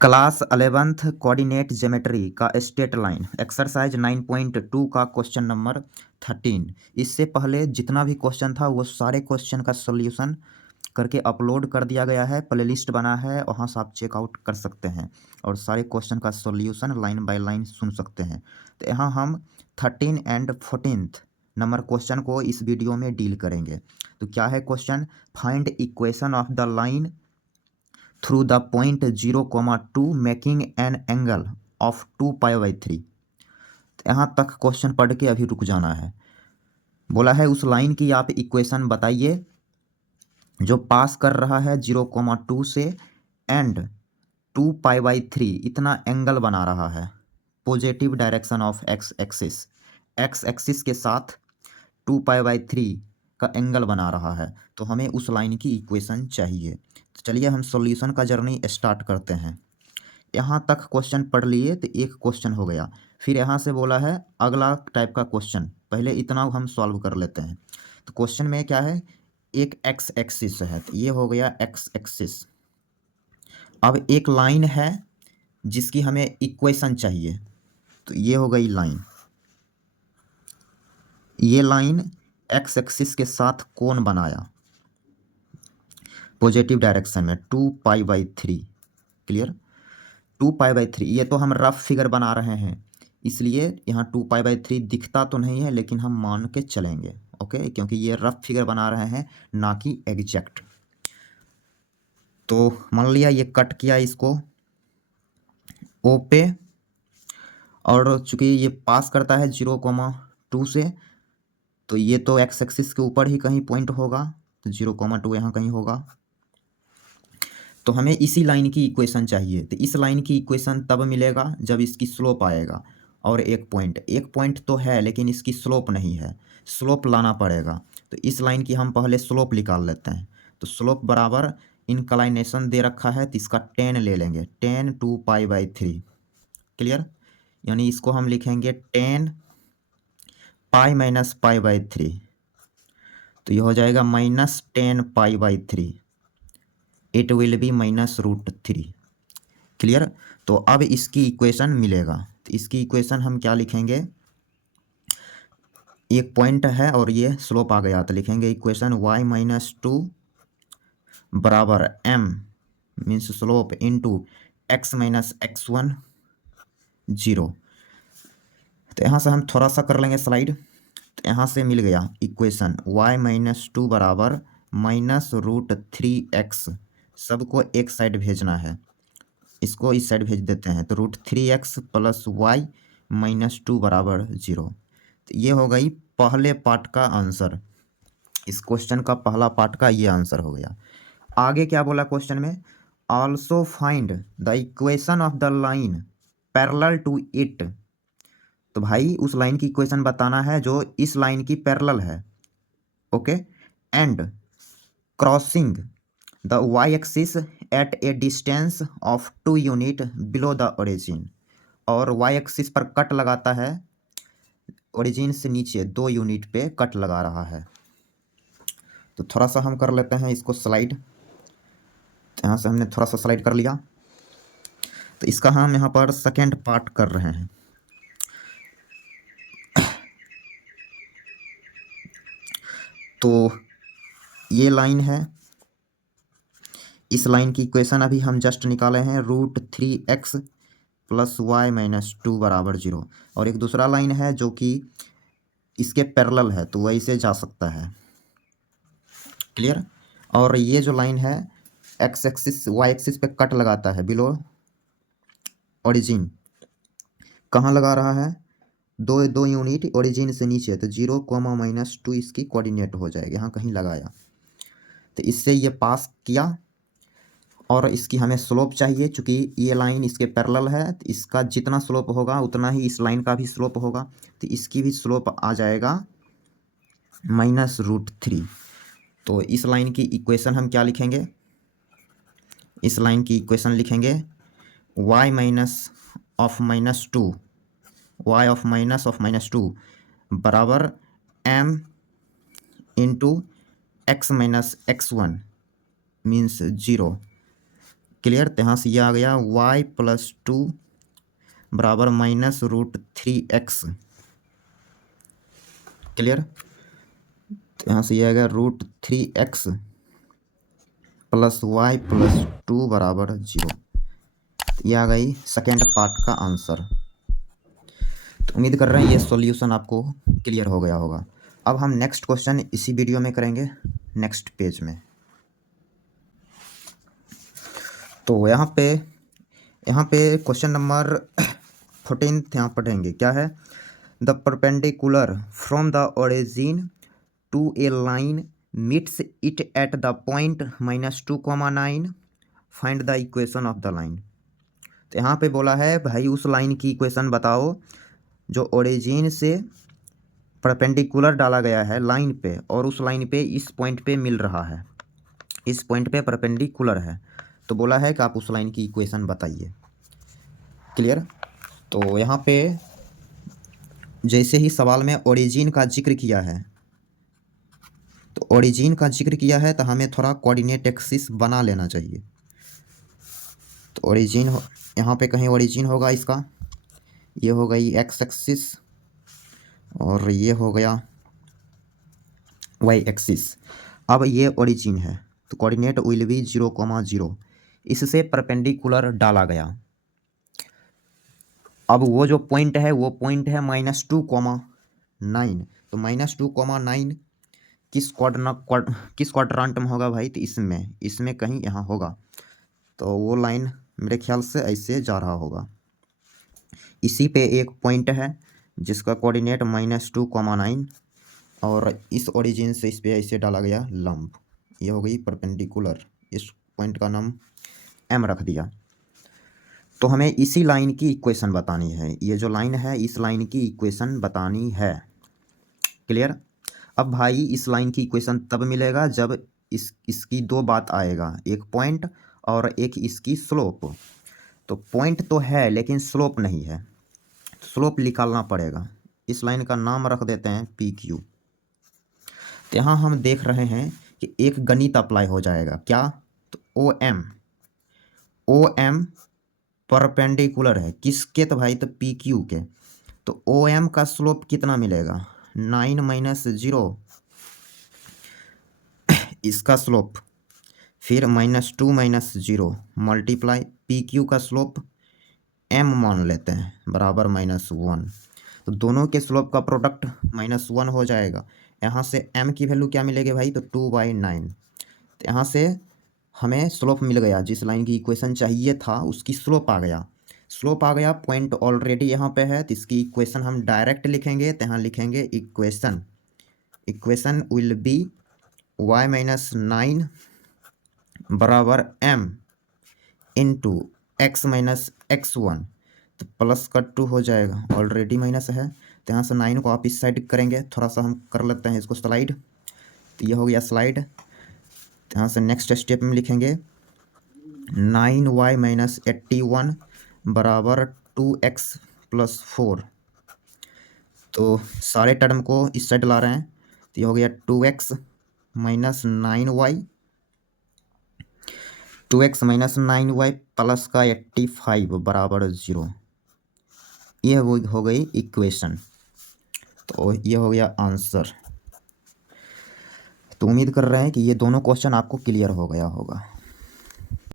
Class 11th coordinate geometry का straight line exercise 9.2 का question number 13। इससे पहले जितना भी क्वेश्चन था वो सारे क्वेश्चन का सॉल्यूशन करके अपलोड कर दिया गया है, प्लेलिस्ट बना है, वहाँ से आप चेकआउट कर सकते हैं और सारे क्वेश्चन का सॉल्यूशन लाइन बाय लाइन सुन सकते हैं। तो यहाँ हम 13 एंड 14th नंबर क्वेश्चन को इस वीडियो में डील करेंगे। तो क्या है question? Find equation of the line through the point 0,2 making an angle of 2π/3। यहाँ तक क्वेश्चन पढ़ के अभी रुक जाना है। बोला है उस लाइन की आप इक्वेशन बताइए जो पास कर रहा है 0,2 से एंड 2π/3 इतना एंगल बना रहा है positive direction of x axis के साथ 2π/3 का एंगल बना रहा है। तो हमें उस लाइन की इक्वेशन चाहिए। तो चलिए हम सॉल्यूशन का जर्नी स्टार्ट करते हैं। यहाँ तक क्वेश्चन पढ़ लिए तो एक क्वेश्चन हो गया। फिर यहाँ से बोला है अगला टाइप का क्वेश्चन, पहले इतना हम सॉल्व कर लेते हैं। तो क्वेश्चन में क्या है? एक एक्स एक्सिस है, तो ये हो गया एक्स एक्सिस। अब एक लाइन है जिसकी हमें इक्वेशन चाहिए, तो ये हो गई लाइन। ये लाइन एक्स एक्सिस के साथ कोण बनाया पॉजिटिव डायरेक्शन में 2π/3। क्लियर? 2π/3 ये तो हम रफ फिगर बना रहे हैं, इसलिए यहाँ 2π/3 दिखता तो नहीं है, लेकिन हम मान के चलेंगे। ओके, क्योंकि ये रफ फिगर बना रहे हैं ना कि एग्जैक्ट। तो मान लिया ये कट किया इसको ओ पे, और चूंकि ये पास करता है 0,2 से, तो ये तो एक्स एक्सिस के ऊपर ही कहीं पॉइंट होगा, तो 0,2 यहाँ कहीं होगा। तो हमें इसी लाइन की इक्वेशन चाहिए। तो इस लाइन की इक्वेशन तब मिलेगा जब इसकी स्लोप आएगा, और एक पॉइंट तो है लेकिन इसकी स्लोप नहीं है, स्लोप लाना पड़ेगा। तो इस लाइन की हम पहले स्लोप निकाल लेते हैं। तो स्लोप बराबर इंक्लाइनेशन दे रखा है, तो इसका 10 ले लेंगे, 10 2π/3। क्लियर? यानी इसको हम लिखेंगे 10 पाई माइनस π/3, तो ये हो जाएगा -10π/3। It will be -√3। क्लियर? तो अब इसकी इक्वेशन मिलेगा। तो इसकी इक्वेशन हम क्या लिखेंगे? एक पॉइंट है और ये स्लोप आ गया, तो लिखेंगे इक्वेशन y-2 बराबर m means slope into x - x1 0। तो यहाँ से हम थोड़ा सा कर लेंगे स्लाइड। तो यहाँ से मिल गया इक्वेशन y-2 बराबर -√3x। सबको एक साइड भेजना है, इसको इस साइड भेज देते हैं। तो √3x प्लस y-2 बराबर 0। तो ये हो गई पहले पार्ट का आंसर। इस क्वेश्चन का पहला पार्ट का ये आंसर हो गया। आगे क्या बोला क्वेश्चन में? Also find the equation of the line parallel to it. तो भाई उस लाइन की इक्वेशन बताना है जो इस लाइन की पैरेलल है। Okay, and crossing the y axis at A distance of 2 unit below the origin. और y एक्सिस पर कट लगाता है, ओरिजिन से नीचे 2 यूनिट पे कट लगा रहा है। तो थोड़ा सा हम कर लेते हैं इसको स्लाइड। यहाँ से हमने थोड़ा सा स्लाइड कर लिया। तो इसका हम यहाँ पर सेकेंड पार्ट कर रहे हैं। तो ये लाइन है, इस लाइन की इक्वेशन अभी हम जस्ट निकाले हैं, √3x प्लस y-2 बराबर 0। और एक दूसरा लाइन है जो कि इसके पैरेलल है, तो वैसे जा सकता है। क्लियर? और ये जो लाइन है एक्स एक्सिस वाई एक्सिस पे कट लगाता है बिलो ओरिजिन। कहाँ लगा रहा है? 2 यूनिट ओरिजिन से नीचे, तो 0,-2 इसकी कोऑर्डिनेट हो जाएगी, यहाँ कहीं लगाया। तो इससे ये पास किया और इसकी हमें स्लोप चाहिए। चूँकि ये लाइन इसके पैरेलल है, तो इसका जितना स्लोप होगा उतना ही इस लाइन का भी स्लोप होगा। तो इसकी भी स्लोप आ जाएगा -√3। तो इस लाइन की इक्वेशन हम क्या लिखेंगे? इस लाइन की इक्वेशन लिखेंगे y - -2 बराबर m into x - x1 means 0। Clear. तो यहाँ से ये आ गया y+2 बराबर -√3x। क्लियर। तो यहाँ से ये आ गया √3x + y+2 बराबर 0। ये आ गई सेकेंड पार्ट का आंसर। तो उम्मीद कर रहे हैं ये सॉल्यूशन आपको क्लियर हो गया होगा। अब हम नेक्स्ट क्वेश्चन इसी वीडियो में करेंगे, नेक्स्ट पेज में। तो यहाँ पे क्वेश्चन नंबर 14 यहाँ पढ़ेंगे। क्या है? The perpendicular from the origin to a line meets it at the point -2,9। Find the equation of the line. तो यहाँ पे बोला है भाई उस लाइन की इक्वेशन बताओ जो ओरिजिन से परपेंडिकुलर डाला गया है लाइन पे, और उस लाइन पे इस पॉइंट पे मिल रहा है, इस पॉइंट पे परपेंडिकुलर है। तो बोला है कि आप उस लाइन की इक्वेशन बताइए। क्लियर। तो यहाँ पे जैसे ही सवाल में ओरिजिन का जिक्र किया है, तो ओरिजिन का जिक्र किया है तो हमें थोड़ा कोऑर्डिनेट एक्सिस बना लेना चाहिए। तो ओरिजिन यहाँ पे कहीं ओरिजिन होगा इसका, ये हो गई एक्स एक्सिस और ये हो गया वाई एक्सिस। अब ये ओरिजिन है तो कोऑर्डिनेट विल बी 0,0। इससे परपेंडिकुलर डाला गया। अब वो जो पॉइंट है वो पॉइंट है -2,9। तो -2,9 किस क्वाड्रेंट में होगा भाई? तो इसमें कहीं यहाँ होगा। तो वो लाइन मेरे ख्याल से ऐसे जा रहा होगा। इसी पे एक पॉइंट है जिसका कोऑर्डिनेट -2,9 और इस ओरिजिन से इस पे ऐसे डाला गया लंब। ये हो गई परपेंडिकुलर। इस पॉइंट का नाम M रख दिया। तो हमें इसी लाइन की इक्वेशन बतानी है। ये जो लाइन है इस लाइन की इक्वेशन बतानी है। क्लियर। अब भाई इस लाइन की इक्वेशन तब मिलेगा जब इसकी दो बात आएगा, एक पॉइंट और एक इसकी स्लोप। तो पॉइंट तो है लेकिन स्लोप नहीं है, स्लोप निकालना पड़ेगा। इस लाइन का नाम रख देते हैं PQ। तो यहाँ हम देख रहे हैं कि एक गणित अप्लाई हो जाएगा। क्या? तो OM परपेंडिकुलर है किसके? तो भाई तो PQ के। तो OM का स्लोप कितना मिलेगा? 9 - 0 इसका स्लोप, फिर -2 - 0 मल्टीप्लाई PQ का स्लोप M मान लेते हैं बराबर -1। तो दोनों के स्लोप का प्रोडक्ट -1 हो जाएगा। यहाँ से M की वैल्यू क्या मिलेगी भाई? तो 2/9। तो यहाँ से हमें स्लोप मिल गया, जिस लाइन की इक्वेशन चाहिए था उसकी स्लोप आ गया। स्लोप आ गया, पॉइंट ऑलरेडी यहाँ पे है, तो इसकी इक्वेशन हम डायरेक्ट लिखेंगे। तो यहाँ लिखेंगे इक्वेशन विल बी y-9 बराबर M इंटू x - x1। तो प्लस का 2 हो जाएगा, ऑलरेडी माइनस है। तो यहाँ से 9 को आप इस साइड करेंगे, थोड़ा सा हम कर लेते हैं इसको स्लाइड। तो ये हो गया स्लाइड। तो यहाँ से नेक्स्ट स्टेप में लिखेंगे 9y - 81 बराबर 2x + 4। तो सारे टर्म को इस साइड ला रहे हैं। तो ये हो गया 2x - 9y, 2x - 9y plus का 85 बराबर 0। ये हो गई इक्वेशन। तो ये हो गया आंसर। तो उम्मीद कर रहे हैं कि ये दोनों क्वेश्चन आपको क्लियर हो गया होगा।